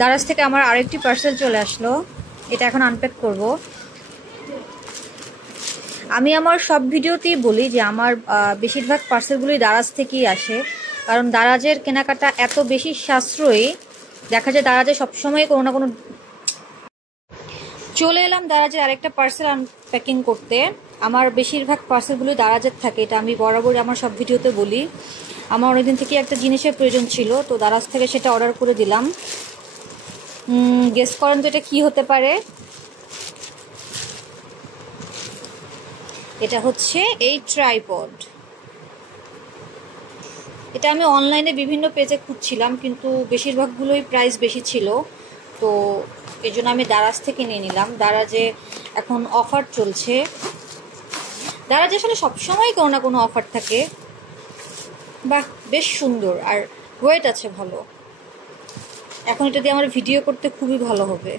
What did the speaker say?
দারাজ থেকে আমার আরেকটি পার্সেল চলে আসলো, এটা এখন আনপ্যাক করব। আমি আমার সব ভিডিওতেই বলি যে আমার বেশিরভাগ পার্সেলগুলি দারাজ থেকেই আসে, কারণ দারাজের কেনাকাটা এত বেশি সাশ্রয়ী। দেখা যায় দারাজে সবসময় কোনো না কোনো। চলে এলাম দারাজের আরেকটা পার্সেল আনপ্যাকিং করতে। আমার বেশিরভাগ পার্সেলগুলি দারাজের থাকে, এটা আমি বরাবরই আমার সব ভিডিওতে বলি। আমার অনেকদিন থেকে একটা জিনিসের প্রয়োজন ছিল, তো দারাজ থেকে সেটা অর্ডার করে দিলাম। গেস করেন তো এটা কী হতে পারে? এটা হচ্ছে এই ট্রাইপড। এটা আমি অনলাইনে বিভিন্ন পেজে খুঁজছিলাম, কিন্তু বেশিরভাগগুলোই প্রাইস বেশি ছিল, তো এই জন্য আমি দারাজ থেকে নিয়ে নিলাম। দারাজে এখন অফার চলছে। দারাজে আসলে সবসময় কোনো না কোনো অফার থাকে। বাহ, বেশ সুন্দর, আর ওয়েট আছে ভালো। এখন এটা দিয়ে আমার ভিডিও করতে খুবই ভালো হবে।